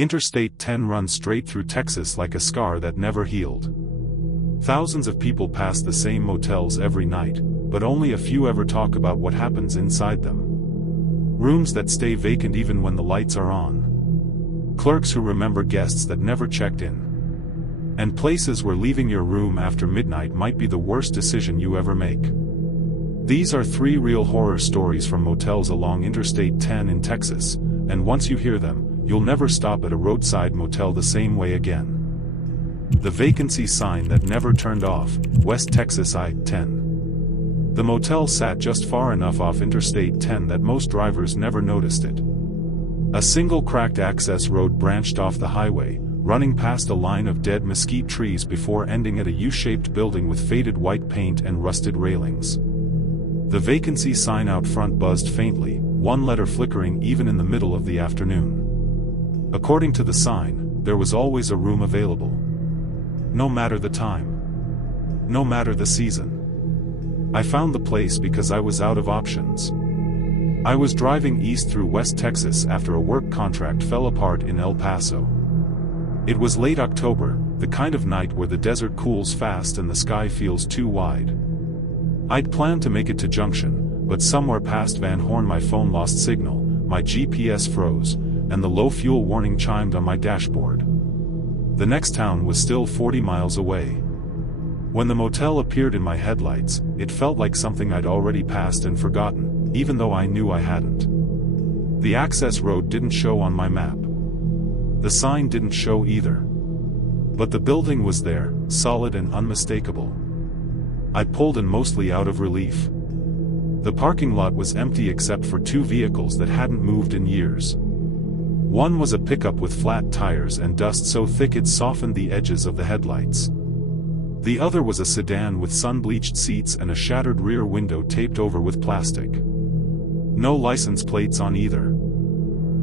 Interstate 10 runs straight through Texas like a scar that never healed. Thousands of people pass the same motels every night, but only a few ever talk about what happens inside them. Rooms that stay vacant even when the lights are on. Clerks who remember guests that never checked in. And places where leaving your room after midnight might be the worst decision you ever make. These are 3 real horror stories from motels along Interstate 10 in Texas, and once you hear them, you'll never stop at a roadside motel the same way again. The vacancy sign that never turned off, West Texas I-10. The motel sat just far enough off Interstate 10 that most drivers never noticed it. A single cracked access road branched off the highway, running past a line of dead mesquite trees before ending at a U-shaped building with faded white paint and rusted railings. The vacancy sign out front buzzed faintly, one letter flickering even in the middle of the afternoon. According to the sign, there was always a room available. No matter the time. No matter the season. I found the place because I was out of options. I was driving east through West Texas after a work contract fell apart in El Paso. It was late October, the kind of night where the desert cools fast and the sky feels too wide. I'd planned to make it to Junction, but somewhere past Van Horn my phone lost signal, my GPS froze, and the low fuel warning chimed on my dashboard. The next town was still 40 miles away. When the motel appeared in my headlights, it felt like something I'd already passed and forgotten, even though I knew I hadn't. The access road didn't show on my map. The sign didn't show either. But the building was there, solid and unmistakable. I pulled in mostly out of relief. The parking lot was empty except for 2 vehicles that hadn't moved in years. One was a pickup with flat tires and dust so thick it softened the edges of the headlights. The other was a sedan with sun-bleached seats and a shattered rear window taped over with plastic. No license plates on either.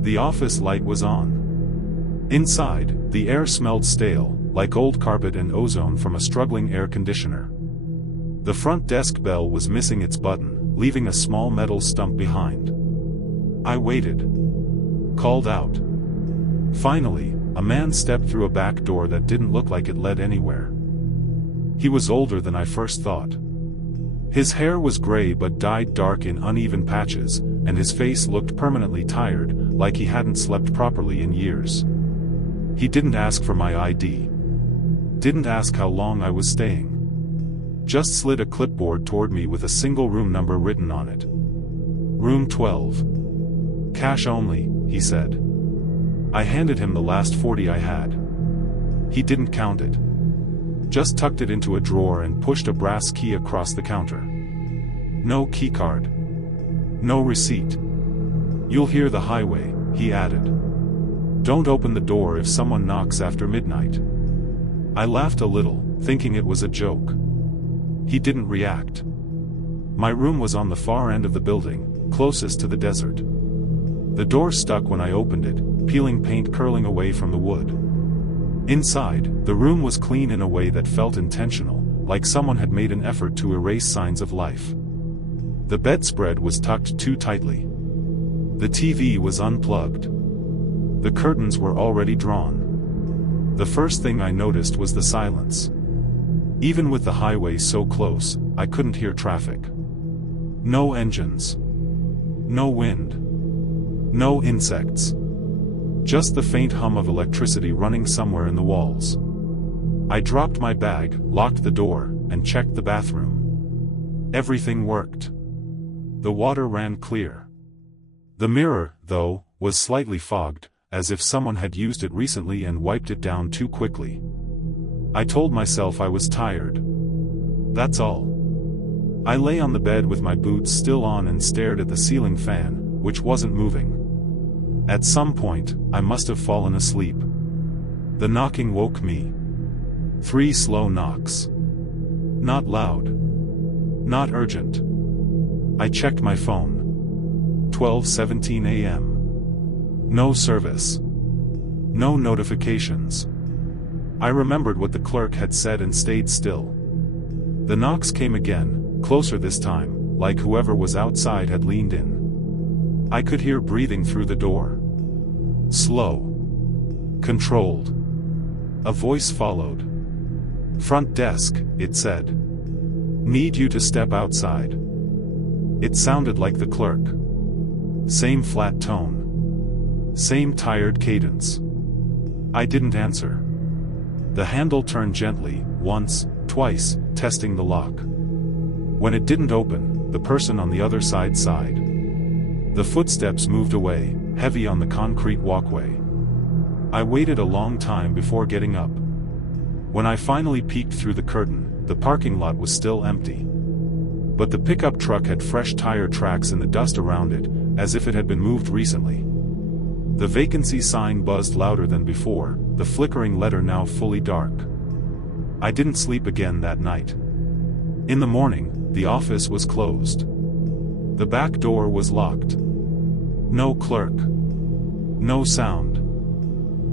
The office light was on. Inside, the air smelled stale, like old carpet and ozone from a struggling air conditioner. The front desk bell was missing its button, leaving a small metal stump behind. I waited. Called out. Finally, a man stepped through a back door that didn't look like it led anywhere. He was older than I first thought. His hair was gray but dyed dark in uneven patches, and his face looked permanently tired, like he hadn't slept properly in years. He didn't ask for my ID. Didn't ask how long I was staying. Just slid a clipboard toward me with a single room number written on it. Room 12. Cash only, he said. I handed him the last 40 I had. He didn't count it. Just tucked it into a drawer and pushed a brass key across the counter. No keycard. No receipt. You'll hear the highway, he added. Don't open the door if someone knocks after midnight. I laughed a little, thinking it was a joke. He didn't react. My room was on the far end of the building, closest to the desert. The door stuck when I opened it, peeling paint curling away from the wood. Inside, the room was clean in a way that felt intentional, like someone had made an effort to erase signs of life. The bedspread was tucked too tightly. The TV was unplugged. The curtains were already drawn. The first thing I noticed was the silence. Even with the highway so close, I couldn't hear traffic. No engines. No wind. No insects. Just the faint hum of electricity running somewhere in the walls. I dropped my bag, locked the door, and checked the bathroom. Everything worked. The water ran clear. The mirror, though, was slightly fogged, as if someone had used it recently and wiped it down too quickly. I told myself I was tired. That's all. I lay on the bed with my boots still on and stared at the ceiling fan, which wasn't moving. At some point, I must have fallen asleep. The knocking woke me. 3 slow knocks. Not loud. Not urgent. I checked my phone. 12:17 a.m. No service. No notifications. I remembered what the clerk had said and stayed still. The knocks came again, closer this time, like whoever was outside had leaned in. I could hear breathing through the door. Slow. Controlled. A voice followed. Front desk, it said. Need you to step outside. It sounded like the clerk. Same flat tone. Same tired cadence. I didn't answer. The handle turned gently, once, twice, testing the lock. When it didn't open, the person on the other side sighed. The footsteps moved away, heavy on the concrete walkway. I waited a long time before getting up. When I finally peeked through the curtain, the parking lot was still empty. But the pickup truck had fresh tire tracks in the dust around it, as if it had been moved recently. The vacancy sign buzzed louder than before, the flickering letter now fully dark. I didn't sleep again that night. In the morning, the office was closed. The back door was locked. No clerk. No sound.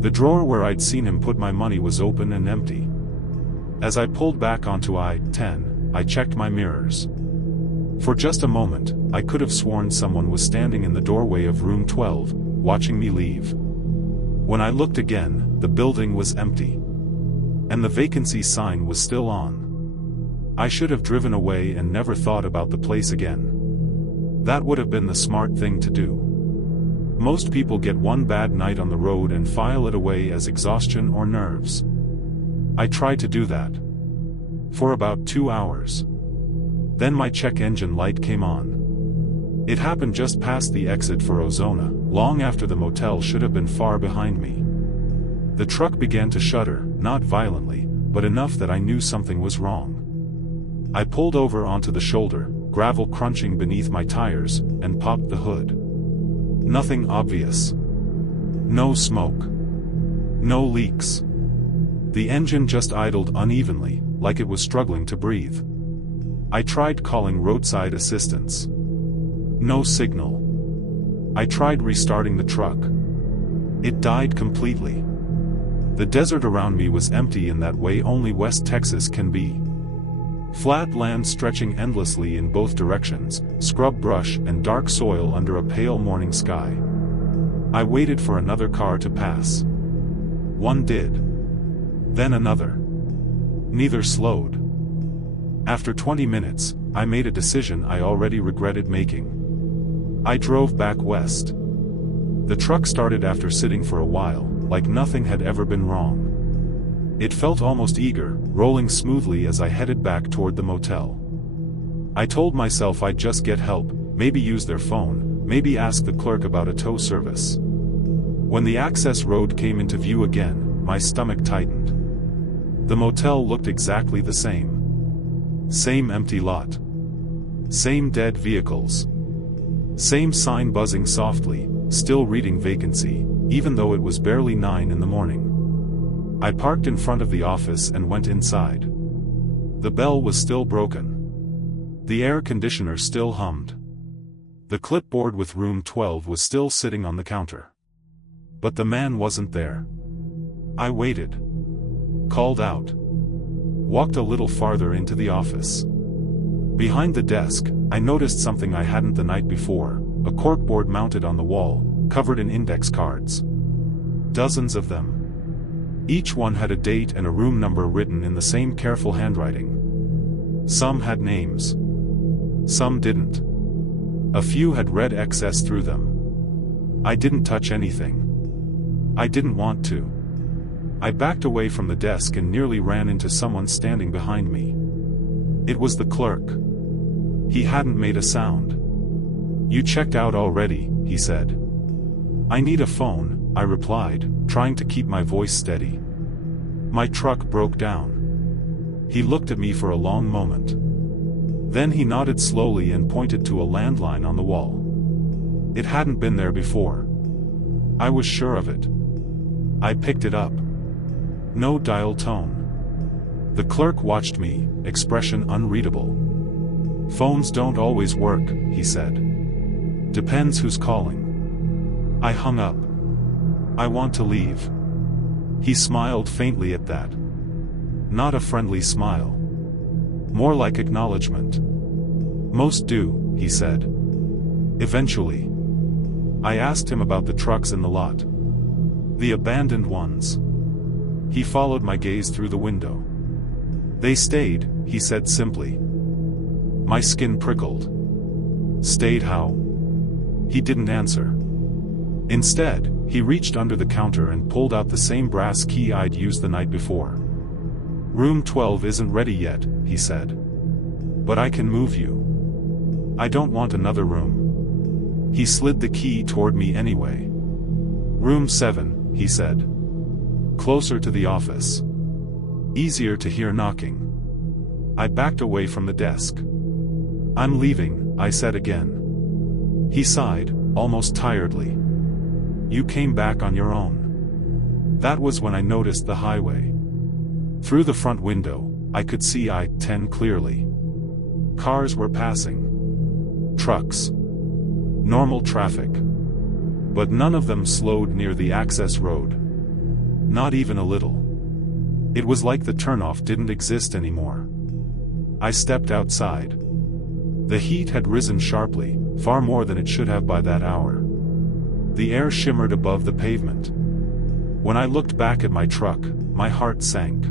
The drawer where I'd seen him put my money was open and empty. As I pulled back onto I-10, I checked my mirrors. For just a moment, I could have sworn someone was standing in the doorway of room 12, watching me leave. When I looked again, the building was empty. And the vacancy sign was still on. I should have driven away and never thought about the place again. That would have been the smart thing to do. Most people get one bad night on the road and file it away as exhaustion or nerves. I tried to do that. For about 2 hours. Then my check engine light came on. It happened just past the exit for Ozona, long after the motel should have been far behind me. The truck began to shudder, not violently, but enough that I knew something was wrong. I pulled over onto the shoulder, gravel crunching beneath my tires, and popped the hood. Nothing obvious. No smoke. No leaks. The engine just idled unevenly, like it was struggling to breathe. I tried calling roadside assistance. No signal. I tried restarting the truck. It died completely. The desert around me was empty in that way only West Texas can be. Flat land stretching endlessly in both directions, scrub brush and dark soil under a pale morning sky. I waited for another car to pass. One did. Then another. Neither slowed. After 20 minutes, I made a decision I already regretted making. I drove back west. The truck started after sitting for a while, like nothing had ever been wrong. It felt almost eager, rolling smoothly as I headed back toward the motel. I told myself I'd just get help, maybe use their phone, maybe ask the clerk about a tow service. When the access road came into view again, my stomach tightened. The motel looked exactly the same. Same empty lot. Same dead vehicles. Same sign buzzing softly, still reading vacancy, even though it was barely 9 in the morning. I parked in front of the office and went inside. The bell was still broken. The air conditioner still hummed. The clipboard with room 12 was still sitting on the counter. But the man wasn't there. I waited. Called out. Walked a little farther into the office. Behind the desk, I noticed something I hadn't the night before, a corkboard mounted on the wall, covered in index cards. Dozens of them. Each one had a date and a room number written in the same careful handwriting. Some had names. Some didn't. A few had red XS through them. I didn't touch anything. I didn't want to. I backed away from the desk and nearly ran into someone standing behind me. It was the clerk. He hadn't made a sound. "You checked out already," he said. "I need a phone," I replied, trying to keep my voice steady. "My truck broke down." He looked at me for a long moment. Then he nodded slowly and pointed to a landline on the wall. It hadn't been there before. I was sure of it. I picked it up. No dial tone. The clerk watched me, expression unreadable. "Phones don't always work," he said. "Depends who's calling." I hung up. "I want to leave." He smiled faintly at that. Not a friendly smile. More like acknowledgement. "Most do," he said. "Eventually." I asked him about the trucks in the lot. The abandoned ones. He followed my gaze through the window. They stayed, he said simply. My skin prickled. Stayed how? He didn't answer. Instead, he reached under the counter and pulled out the same brass key I'd used the night before. Room 12 isn't ready yet, he said. But I can move you. I don't want another room. He slid the key toward me anyway. Room 7, he said. Closer to the office. Easier to hear knocking. I backed away from the desk. I'm leaving, I said again. He sighed, almost tiredly. You came back on your own. That was when I noticed the highway. Through the front window, I could see I-10 clearly. Cars were passing. Trucks. Normal traffic. But none of them slowed near the access road. Not even a little. It was like the turnoff didn't exist anymore. I stepped outside. The heat had risen sharply, far more than it should have by that hour. The air shimmered above the pavement. When I looked back at my truck, my heart sank.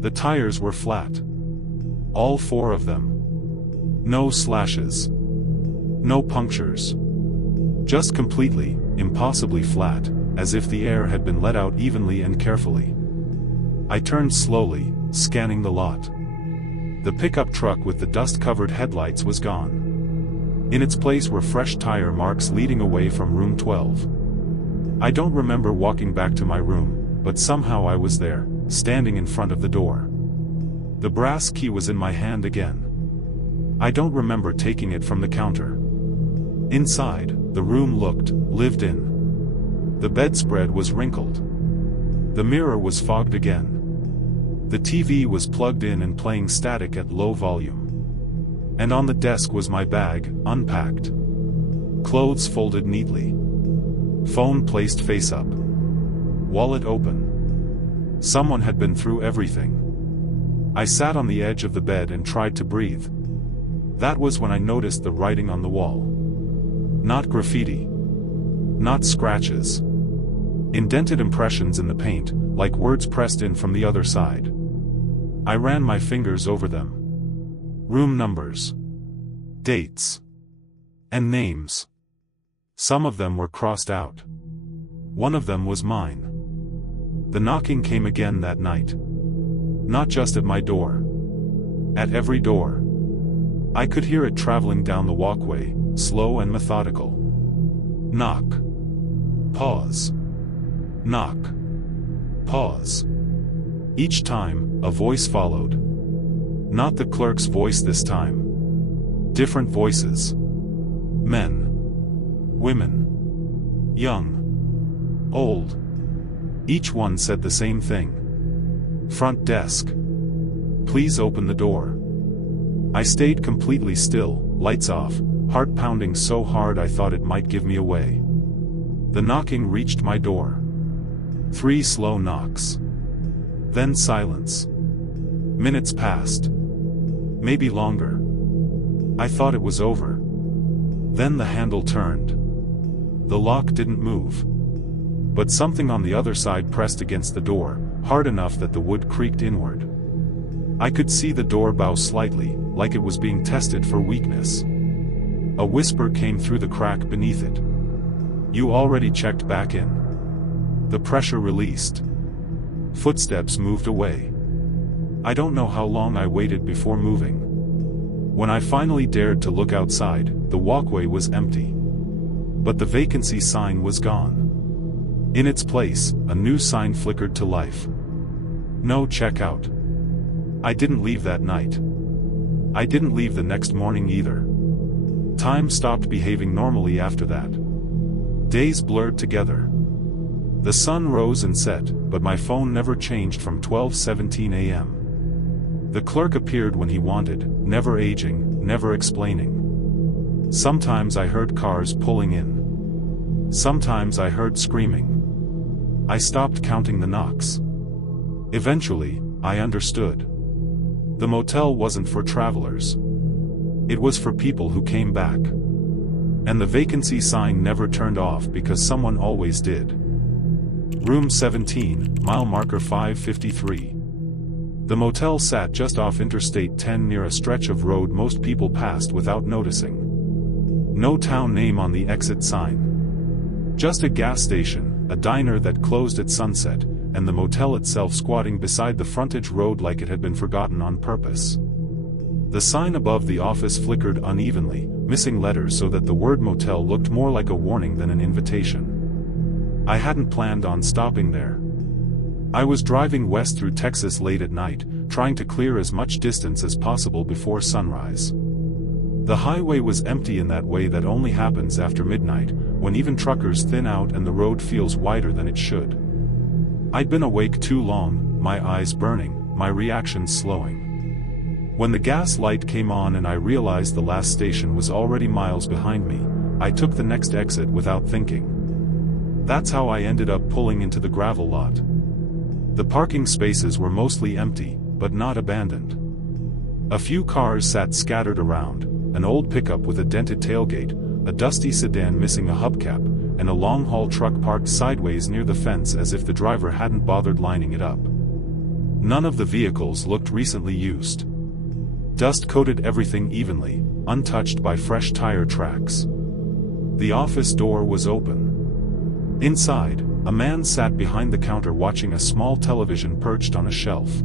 The tires were flat. All 4 of them. No slashes. No punctures. Just completely, impossibly flat, as if the air had been let out evenly and carefully. I turned slowly, scanning the lot. The pickup truck with the dust-covered headlights was gone. In its place were fresh tire marks leading away from room 12. I don't remember walking back to my room, but somehow I was there, standing in front of the door. The brass key was in my hand again. I don't remember taking it from the counter. Inside, the room looked lived in. The bedspread was wrinkled. The mirror was fogged again. The TV was plugged in and playing static at low volume. And on the desk was my bag, unpacked. Clothes folded neatly. Phone placed face up. Wallet open. Someone had been through everything. I sat on the edge of the bed and tried to breathe. That was when I noticed the writing on the wall. Not graffiti. Not scratches. Indented impressions in the paint, like words pressed in from the other side. I ran my fingers over them. Room numbers. Dates. And names. Some of them were crossed out. One of them was mine. The knocking came again that night. Not just at my door. At every door. I could hear it traveling down the walkway, slow and methodical. Knock. Pause. Knock. Pause. Each time, a voice followed. Not the clerk's voice this time. Different voices. Men. Women. Young. Old. Each one said the same thing. Front desk. Please open the door. I stayed completely still, lights off, heart pounding so hard I thought it might give me away. The knocking reached my door. 3 slow knocks. Then silence. Minutes passed. Maybe longer. I thought it was over. Then the handle turned. The lock didn't move. But something on the other side pressed against the door, hard enough that the wood creaked inward. I could see the door bow slightly, like it was being tested for weakness. A whisper came through the crack beneath it. You already checked back in. The pressure released. Footsteps moved away. I don't know how long I waited before moving. When I finally dared to look outside, the walkway was empty. But the vacancy sign was gone. In its place, a new sign flickered to life. No checkout. I didn't leave that night. I didn't leave the next morning either. Time stopped behaving normally after that. Days blurred together. The sun rose and set, but my phone never changed from 12:17 a.m. The clerk appeared when he wanted, never aging, never explaining. Sometimes I heard cars pulling in. Sometimes I heard screaming. I stopped counting the knocks. Eventually, I understood. The motel wasn't for travelers. It was for people who came back. And the vacancy sign never turned off because someone always did. Room 17, mile marker 553. The motel sat just off Interstate 10 near a stretch of road most people passed without noticing. No town name on the exit sign. Just a gas station, a diner that closed at sunset, and the motel itself squatting beside the frontage road like it had been forgotten on purpose. The sign above the office flickered unevenly, missing letters so that the word motel looked more like a warning than an invitation. I hadn't planned on stopping there. I was driving west through Texas late at night, trying to clear as much distance as possible before sunrise. The highway was empty in that way that only happens after midnight, when even truckers thin out and the road feels wider than it should. I'd been awake too long, my eyes burning, my reactions slowing. When the gas light came on and I realized the last station was already miles behind me, I took the next exit without thinking. That's how I ended up pulling into the gravel lot. The parking spaces were mostly empty, but not abandoned. A few cars sat scattered around, an old pickup with a dented tailgate, a dusty sedan missing a hubcap, and a long-haul truck parked sideways near the fence as if the driver hadn't bothered lining it up. None of the vehicles looked recently used. Dust coated everything evenly, untouched by fresh tire tracks. The office door was open. Inside, a man sat behind the counter watching a small television perched on a shelf.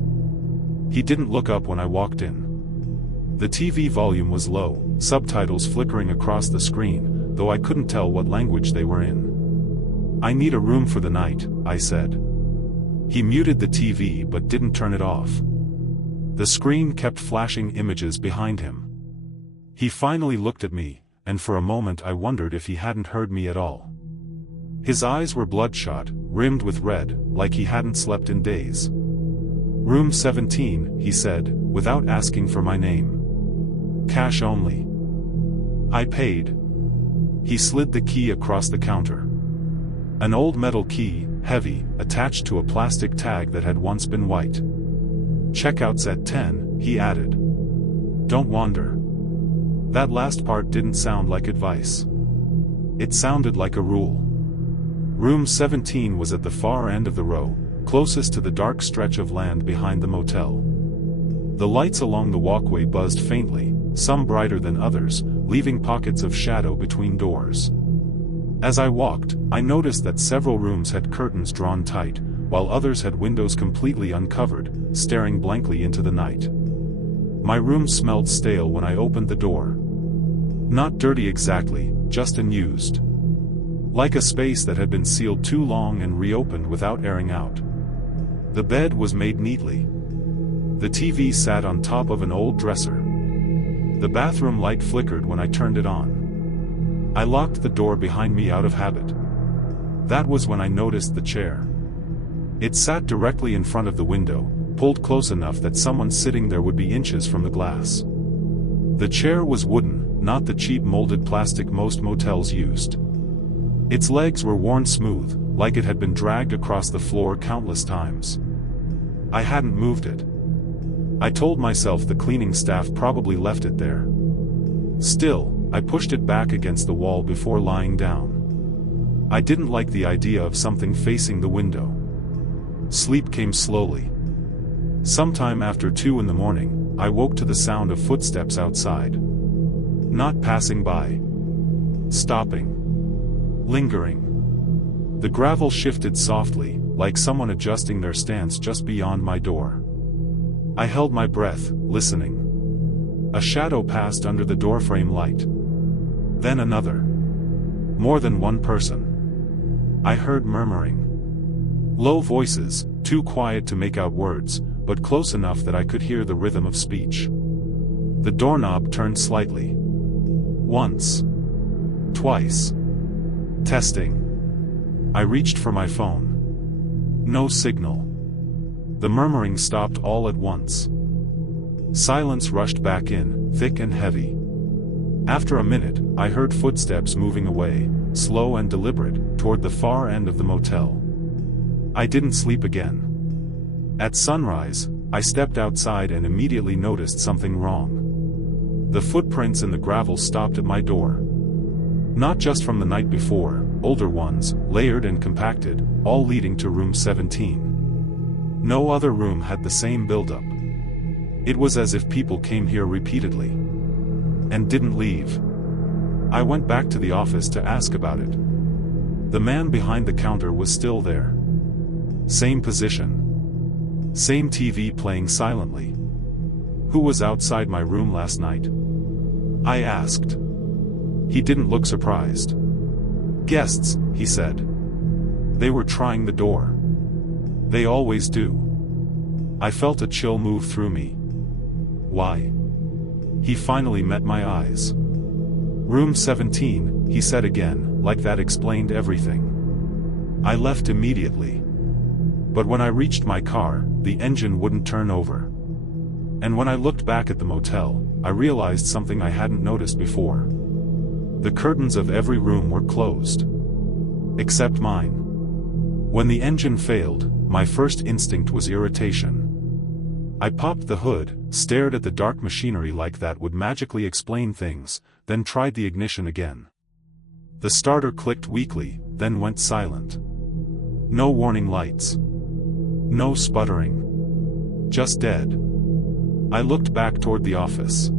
He didn't look up when I walked in. The TV volume was low, subtitles flickering across the screen, though I couldn't tell what language they were in. "I need a room for the night," I said. He muted the TV but didn't turn it off. The screen kept flashing images behind him. He finally looked at me, and for a moment I wondered if he hadn't heard me at all. His eyes were bloodshot, rimmed with red, like he hadn't slept in days. "Room 17, he said, without asking for my name. "Cash only." I paid. He slid the key across the counter. An old metal key, heavy, attached to a plastic tag that had once been white. "Checkout's at 10, he added. "Don't wander." That last part didn't sound like advice. It sounded like a rule. Room 17 was at the far end of the row, closest to the dark stretch of land behind the motel. The lights along the walkway buzzed faintly, some brighter than others, leaving pockets of shadow between doors. As I walked, I noticed that several rooms had curtains drawn tight, while others had windows completely uncovered, staring blankly into the night. My room smelled stale when I opened the door. Not dirty exactly, just unused. Like a space that had been sealed too long and reopened without airing out. The bed was made neatly. The TV sat on top of an old dresser. The bathroom light flickered when I turned it on. I locked the door behind me out of habit. That was when I noticed the chair. It sat directly in front of the window, pulled close enough that someone sitting there would be inches from the glass. The chair was wooden, not the cheap molded plastic most motels used. Its legs were worn smooth, like it had been dragged across the floor countless times. I hadn't moved it. I told myself the cleaning staff probably left it there. Still, I pushed it back against the wall before lying down. I didn't like the idea of something facing the window. Sleep came slowly. Sometime after 2 in the morning, I woke to the sound of footsteps outside. Not passing by. Stopping. Lingering. The gravel shifted softly, like someone adjusting their stance just beyond my door. I held my breath, listening. A shadow passed under the doorframe light. Then another. More than one person. I heard murmuring. Low voices, too quiet to make out words, but close enough that I could hear the rhythm of speech. The doorknob turned slightly. Once. Twice. Testing. I reached for my phone. No signal. The murmuring stopped all at once. Silence rushed back in, thick and heavy. After a minute, I heard footsteps moving away, slow and deliberate, toward the far end of the motel. I didn't sleep again. At sunrise, I stepped outside and immediately noticed something wrong. The footprints in the gravel stopped at my door. Not just from the night before, older ones, layered and compacted, all leading to room 17. No other room had the same buildup. It was as if people came here repeatedly and didn't leave. I went back to the office to ask about it. The man behind the counter was still there. Same position. Same TV playing silently. Who was outside my room last night? I asked. He didn't look surprised. Guests, he said. They were trying the door. They always do. I felt a chill move through me. Why? He finally met my eyes. Room 17, he said again, like that explained everything. I left immediately. But when I reached my car, the engine wouldn't turn over. And when I looked back at the motel, I realized something I hadn't noticed before. The curtains of every room were closed. Except mine. When the engine failed, my first instinct was irritation. I popped the hood, stared at the dark machinery like that would magically explain things, then tried the ignition again. The starter clicked weakly, then went silent. No warning lights. No sputtering. Just dead. I looked back toward the office.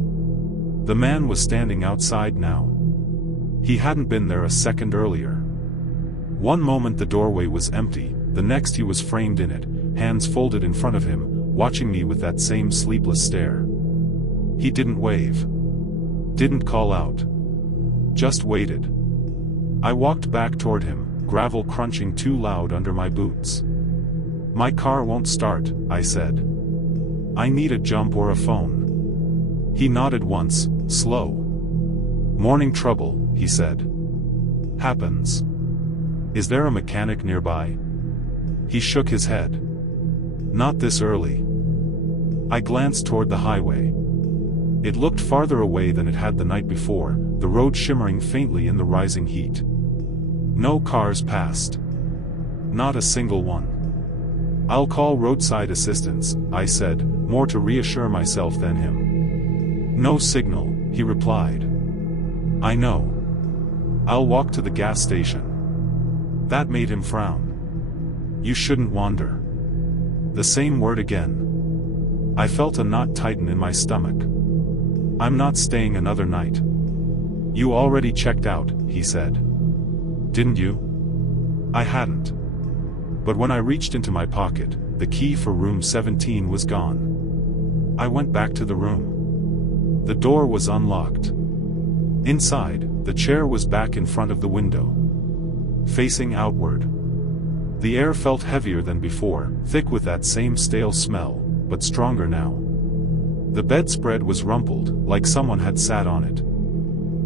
The man was standing outside now. He hadn't been there a second earlier. One moment the doorway was empty, the next he was framed in it, hands folded in front of him, watching me with that same sleepless stare. He didn't wave. Didn't call out. Just waited. I walked back toward him, gravel crunching too loud under my boots. My car won't start, I said. I need a jump or a phone. He nodded once, slow. Morning trouble, he said. Happens. Is there a mechanic nearby? He shook his head. Not this early. I glanced toward the highway. It looked farther away than it had the night before, the road shimmering faintly in the rising heat. No cars passed. Not a single one. I'll call roadside assistance, I said, more to reassure myself than him. No signal, he replied. I know. I'll walk to the gas station. That made him frown. You shouldn't wander. The same word again. I felt a knot tighten in my stomach. I'm not staying another night. You already checked out, he said. Didn't you? I hadn't. But when I reached into my pocket, the key for room 17 was gone. I went back to the room. The door was unlocked. Inside, the chair was back in front of the window, facing outward. The air felt heavier than before, thick with that same stale smell, but stronger now. The bedspread was rumpled, like someone had sat on it.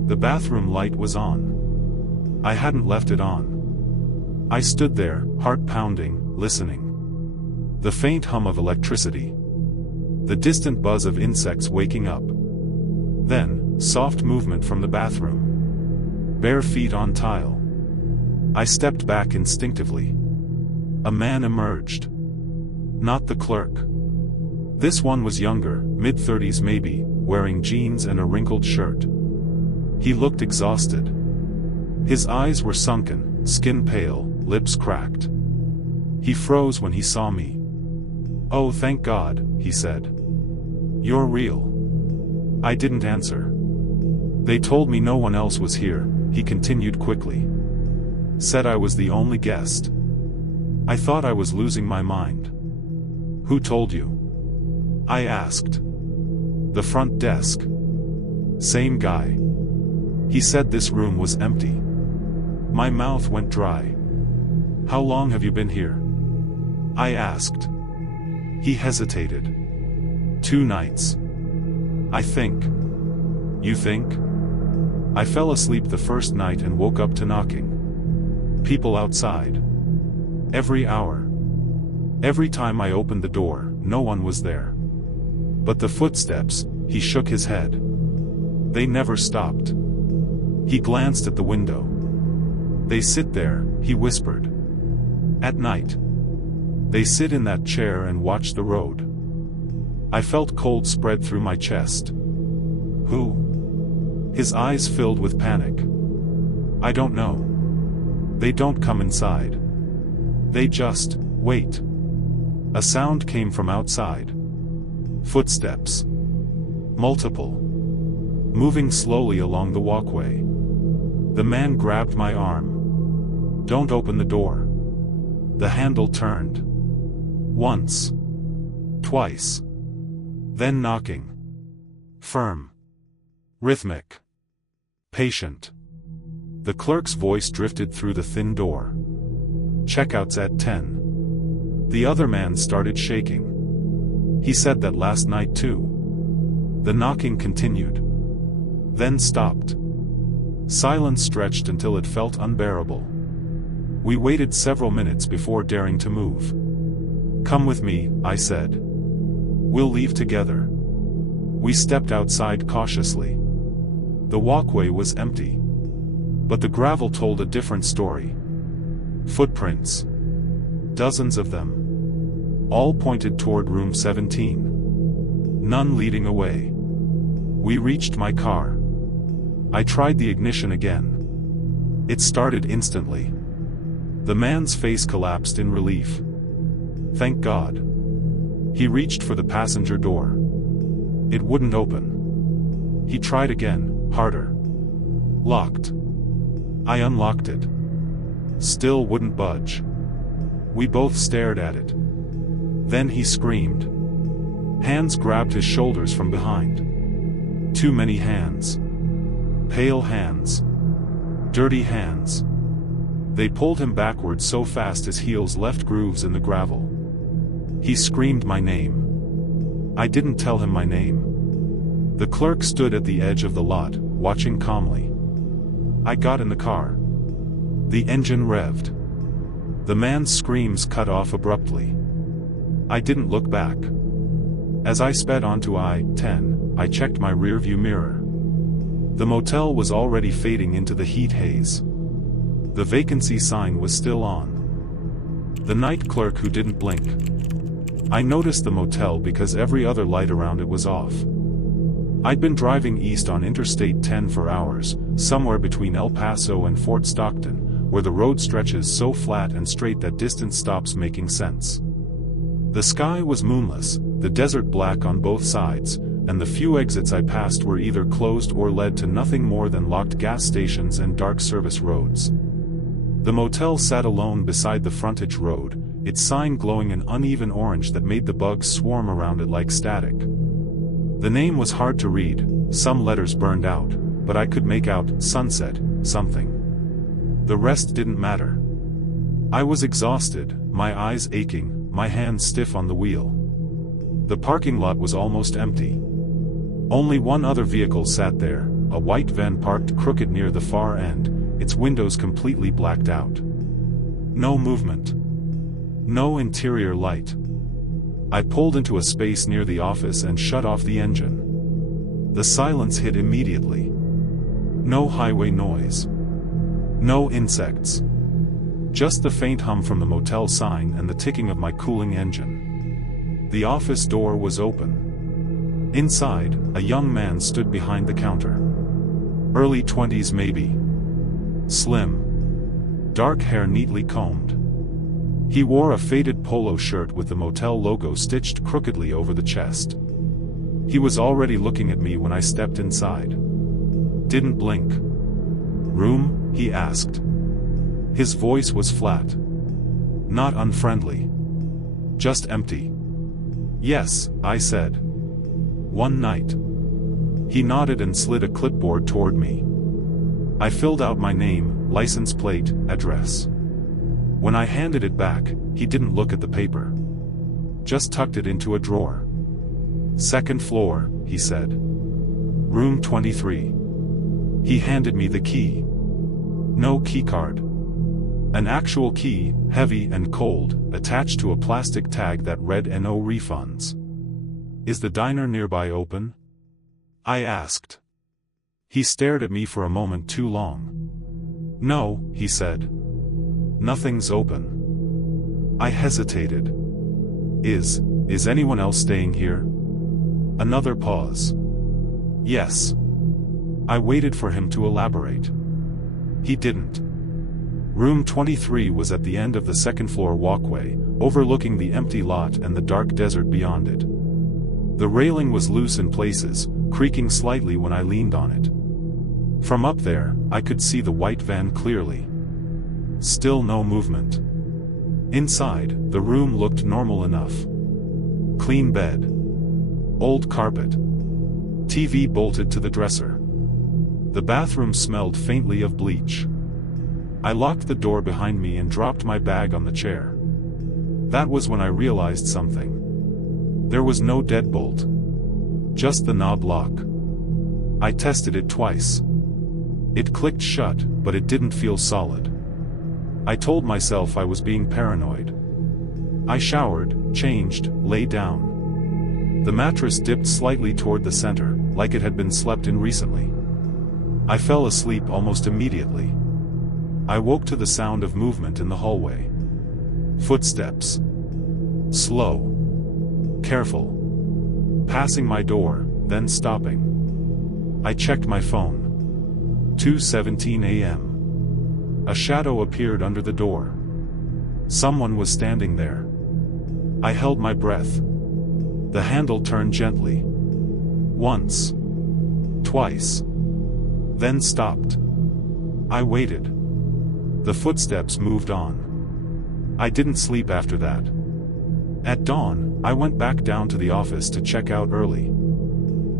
The bathroom light was on. I hadn't left it on. I stood there, heart pounding, listening. The faint hum of electricity. The distant buzz of insects waking up. Then, soft movement from the bathroom. Bare feet on tile. I stepped back instinctively. A man emerged. Not the clerk. This one was younger, mid-30s maybe, wearing jeans and a wrinkled shirt. He looked exhausted. His eyes were sunken, skin pale, lips cracked. He froze when he saw me. Oh, thank God, he said. You're real. I didn't answer. They told me no one else was here, he continued quickly. Said I was the only guest. I thought I was losing my mind. Who told you? I asked. The front desk. Same guy. He said this room was empty. My mouth went dry. How long have you been here? I asked. He hesitated. 2 nights. I think. You think? I fell asleep the first night and woke up to knocking. People outside. Every hour. Every time I opened the door, no one was there. But the footsteps, he shook his head. They never stopped. He glanced at the window. They sit there, he whispered. At night. They sit in that chair and watch the road. I felt cold spread through my chest. Who? His eyes filled with panic. I don't know. They don't come inside. They just wait. A sound came from outside. Footsteps. Multiple. Moving slowly along the walkway. The man grabbed my arm. Don't open the door. The handle turned. Once. Twice. Then knocking. Firm. Rhythmic. Patient. The clerk's voice drifted through the thin door. Checkout's at 10. The other man started shaking. He said that last night too. The knocking continued. Then stopped. Silence stretched until it felt unbearable. We waited several minutes before daring to move. Come with me, I said. We'll leave together. We stepped outside cautiously. The walkway was empty. But the gravel told a different story. Footprints. Dozens of them. All pointed toward room 17. None leading away. We reached my car. I tried the ignition again. It started instantly. The man's face collapsed in relief. Thank God. He reached for the passenger door. It wouldn't open. He tried again, harder. Locked. I unlocked it. Still wouldn't budge. We both stared at it. Then he screamed. Hands grabbed his shoulders from behind. Too many hands. Pale hands. Dirty hands. They pulled him backward so fast his heels left grooves in the gravel. He screamed my name. I didn't tell him my name. The clerk stood at the edge of the lot, watching calmly. I got in the car. The engine revved. The man's screams cut off abruptly. I didn't look back. As I sped onto I-10, I checked my rearview mirror. The motel was already fading into the heat haze. The vacancy sign was still on. The night clerk who didn't blink. I noticed the motel because every other light around it was off. I'd been driving east on Interstate 10 for hours, somewhere between El Paso and Fort Stockton, where the road stretches so flat and straight that distance stops making sense. The sky was moonless, the desert black on both sides, and the few exits I passed were either closed or led to nothing more than locked gas stations and dark service roads. The motel sat alone beside the frontage road, its sign glowing an uneven orange that made the bugs swarm around it like static. The name was hard to read, some letters burned out, but I could make out Sunset, something. The rest didn't matter. I was exhausted, my eyes aching, my hands stiff on the wheel. The parking lot was almost empty. Only one other vehicle sat there, a white van parked crooked near the far end, its windows completely blacked out. No movement. No interior light. I pulled into a space near the office and shut off the engine. The silence hit immediately. No highway noise. No insects. Just the faint hum from the motel sign and the ticking of my cooling engine. The office door was open. Inside, a young man stood behind the counter. Early 20s maybe. Slim. Dark hair neatly combed. He wore a faded polo shirt with the motel logo stitched crookedly over the chest. He was already looking at me when I stepped inside. Didn't blink. Room? He asked. His voice was flat. Not unfriendly. Just empty. Yes, I said. One night. He nodded and slid a clipboard toward me. I filled out my name, license plate, address. When I handed it back, he didn't look at the paper. Just tucked it into a drawer. Second floor, he said. Room 23. He handed me the key. No keycard. An actual key, heavy and cold, attached to a plastic tag that read "No refunds." Is the diner nearby open? I asked. He stared at me for a moment too long. No, he said. Nothing's open. I hesitated. Is anyone else staying here? Another pause. Yes. I waited for him to elaborate. He didn't. Room 23 was at the end of the second-floor walkway, overlooking the empty lot and the dark desert beyond it. The railing was loose in places, creaking slightly when I leaned on it. From up there, I could see the white van clearly. Still no movement. Inside, the room looked normal enough. Clean bed. Old carpet. TV bolted to the dresser. The bathroom smelled faintly of bleach. I locked the door behind me and dropped my bag on the chair. That was when I realized something. There was no deadbolt. Just the knob lock. I tested it twice. It clicked shut, but it didn't feel solid. I told myself I was being paranoid. I showered, changed, lay down. The mattress dipped slightly toward the center, like it had been slept in recently. I fell asleep almost immediately. I woke to the sound of movement in the hallway. Footsteps. Slow. Careful. Passing my door, then stopping. I checked my phone. 2:17 a.m. A shadow appeared under the door. Someone was standing there. I held my breath. The handle turned gently. Once. Twice. Then stopped. I waited. The footsteps moved on. I didn't sleep after that. At dawn, I went back down to the office to check out early.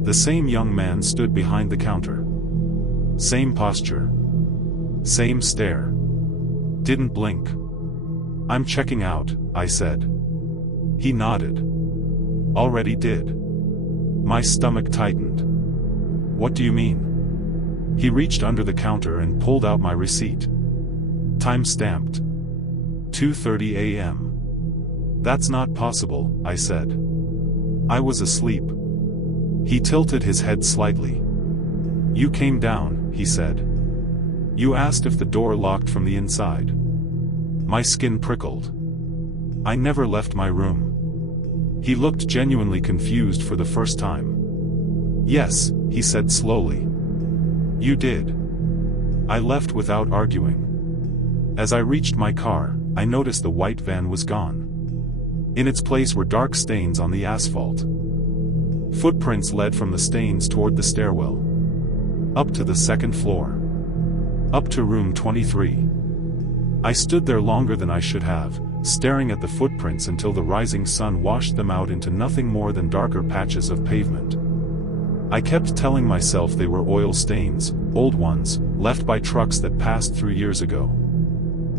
The same young man stood behind the counter. Same posture. Same stare. Didn't blink. "I'm checking out," I said. He nodded. "Already did." My stomach tightened. "What do you mean?" He reached under the counter and pulled out my receipt. Time stamped. 2:30 a.m. "That's not possible," I said. I was asleep. He tilted his head slightly. "You came down," he said. "You asked if the door locked from the inside." My skin prickled. "I never left my room." He looked genuinely confused for the first time. "Yes," he said slowly. "You did." I left without arguing. As I reached my car, I noticed the white van was gone. In its place were dark stains on the asphalt. Footprints led from the stains toward the stairwell. Up to the second floor. Up to room 23. I stood there longer than I should have, staring at the footprints until the rising sun washed them out into nothing more than darker patches of pavement. I kept telling myself they were oil stains, old ones, left by trucks that passed through years ago.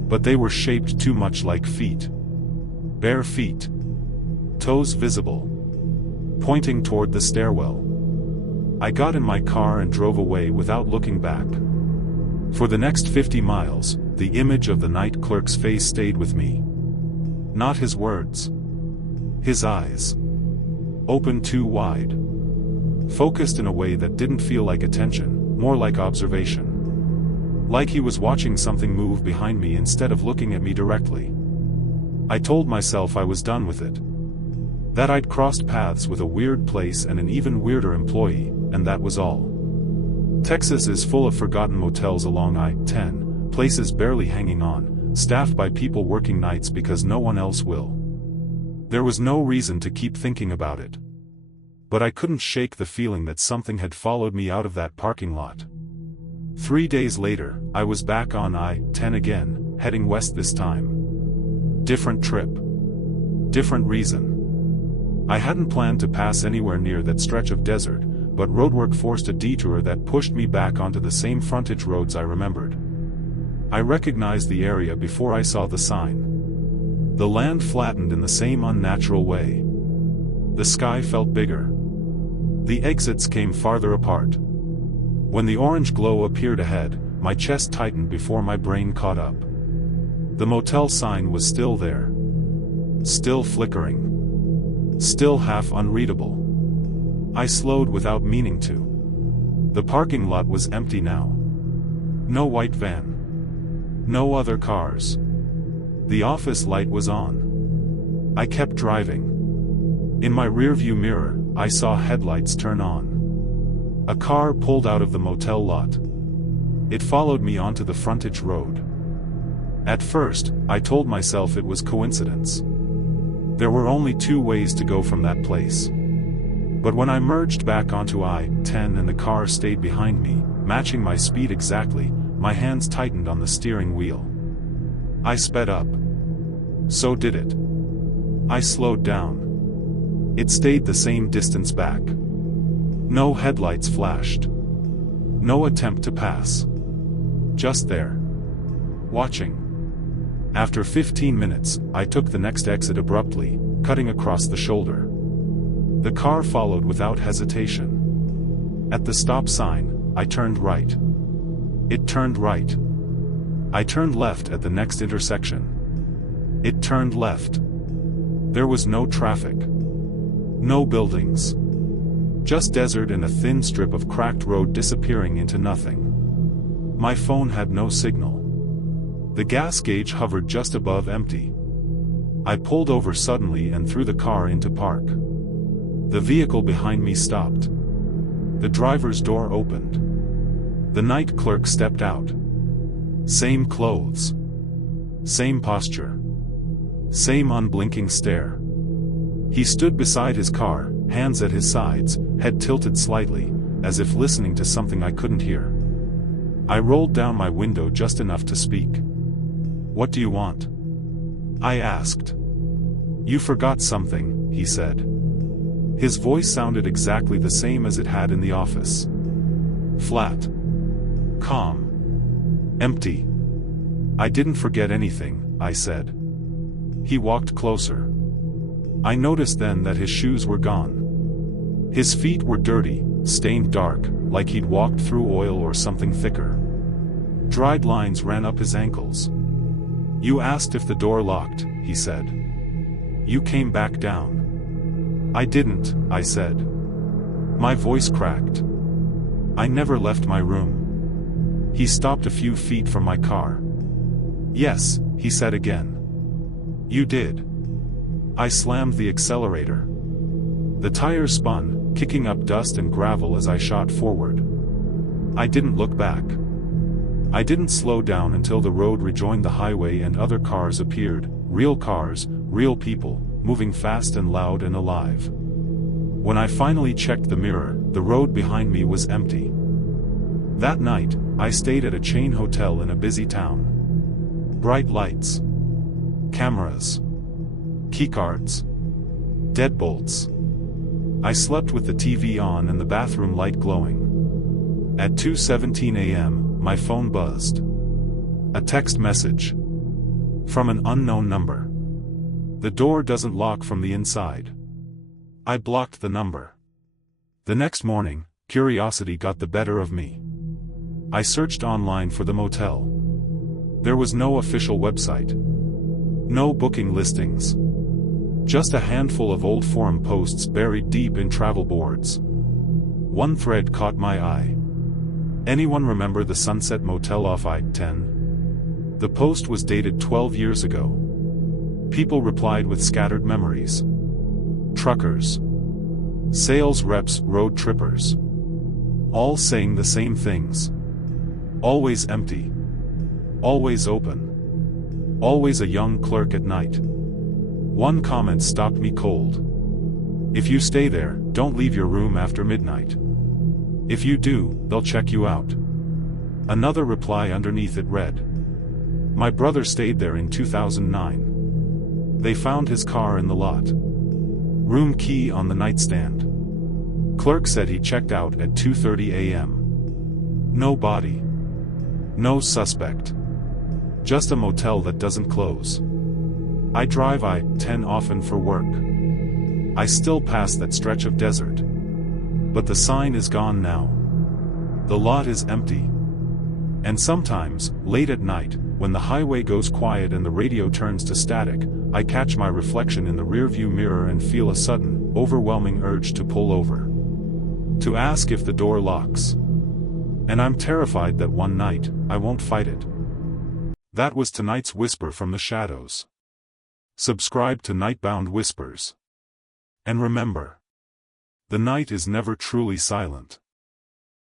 But they were shaped too much like feet. Bare feet. Toes visible. Pointing toward the stairwell. I got in my car and drove away without looking back. For the next 50 miles, the image of the night clerk's face stayed with me. Not his words. His eyes. Open too wide. Focused in a way that didn't feel like attention, more like observation. Like he was watching something move behind me instead of looking at me directly. I told myself I was done with it. That I'd crossed paths with a weird place and an even weirder employee, and that was all. Texas is full of forgotten motels along I-10, places barely hanging on, staffed by people working nights because no one else will. There was no reason to keep thinking about it. But I couldn't shake the feeling that something had followed me out of that parking lot. 3 days later, I was back on I-10 again, heading west this time. Different trip. Different reason. I hadn't planned to pass anywhere near that stretch of desert, but roadwork forced a detour that pushed me back onto the same frontage roads I remembered. I recognized the area before I saw the sign. The land flattened in the same unnatural way. The sky felt bigger. The exits came farther apart. When the orange glow appeared ahead, my chest tightened before my brain caught up. The motel sign was still there. Still flickering. Still half unreadable. I slowed without meaning to. The parking lot was empty now. No white van. No other cars. The office light was on. I kept driving. In my rearview mirror, I saw headlights turn on. A car pulled out of the motel lot. It followed me onto the frontage road. At first, I told myself it was coincidence. There were only 2 ways to go from that place. But when I merged back onto I-10 and the car stayed behind me, matching my speed exactly, my hands tightened on the steering wheel. I sped up. So did it. I slowed down. It stayed the same distance back. No headlights flashed. No attempt to pass. Just there. Watching. After 15 minutes, I took the next exit abruptly, cutting across the shoulder. The car followed without hesitation. At the stop sign, I turned right. It turned right. I turned left at the next intersection. It turned left. There was no traffic. No buildings. Just desert and a thin strip of cracked road disappearing into nothing. My phone had no signal. The gas gauge hovered just above empty. I pulled over suddenly and threw the car into park. The vehicle behind me stopped. The driver's door opened. The night clerk stepped out. Same clothes. Same posture. Same unblinking stare. He stood beside his car, hands at his sides, head tilted slightly, as if listening to something I couldn't hear. I rolled down my window just enough to speak. "What do you want?" I asked. "You forgot something," he said. His voice sounded exactly the same as it had in the office. Flat. Calm. Empty. "I didn't forget anything," I said. He walked closer. I noticed then that his shoes were gone. His feet were dirty, stained dark, like he'd walked through oil or something thicker. Dried lines ran up his ankles. "You asked if the door locked," he said. "You came back down." "I didn't," I said. My voice cracked. "I never left my room." He stopped a few feet from my car. "Yes," he said again. "You did." I slammed the accelerator. The tires spun, kicking up dust and gravel as I shot forward. I didn't look back. I didn't slow down until the road rejoined the highway and other cars appeared, real cars, real people, moving fast and loud and alive. When I finally checked the mirror, the road behind me was empty. That night, I stayed at a chain hotel in a busy town. Bright lights. Cameras. Keycards. Deadbolts. I slept with the TV on and the bathroom light glowing. At 2:17 a.m., my phone buzzed. A text message. From an unknown number. "The door doesn't lock from the inside." I blocked the number. The next morning, curiosity got the better of me. I searched online for the motel. There was no official website. No booking listings. Just a handful of old forum posts buried deep in travel boards. One thread caught my eye. "Anyone remember the Sunset Motel off I-10? The post was dated 12 years ago. People replied with scattered memories. Truckers. Sales reps, road trippers. All saying the same things. Always empty. Always open. Always a young clerk at night. One comment stopped me cold. "If you stay there, don't leave your room after midnight. If you do, they'll check you out." Another reply underneath it read, "My brother stayed there in 2009. They found his car in the lot. Room key on the nightstand. Clerk said he checked out at 2:30 a.m. No body. No suspect. Just a motel that doesn't close." I drive I-10 often for work. I still pass that stretch of desert. But the sign is gone now. The lot is empty. And sometimes, late at night, when the highway goes quiet and the radio turns to static, I catch my reflection in the rearview mirror and feel a sudden, overwhelming urge to pull over. To ask if the door locks. And I'm terrified that one night, I won't fight it. That was tonight's Whisper from the Shadows. Subscribe to Nightbound Whispers. And remember, the night is never truly silent.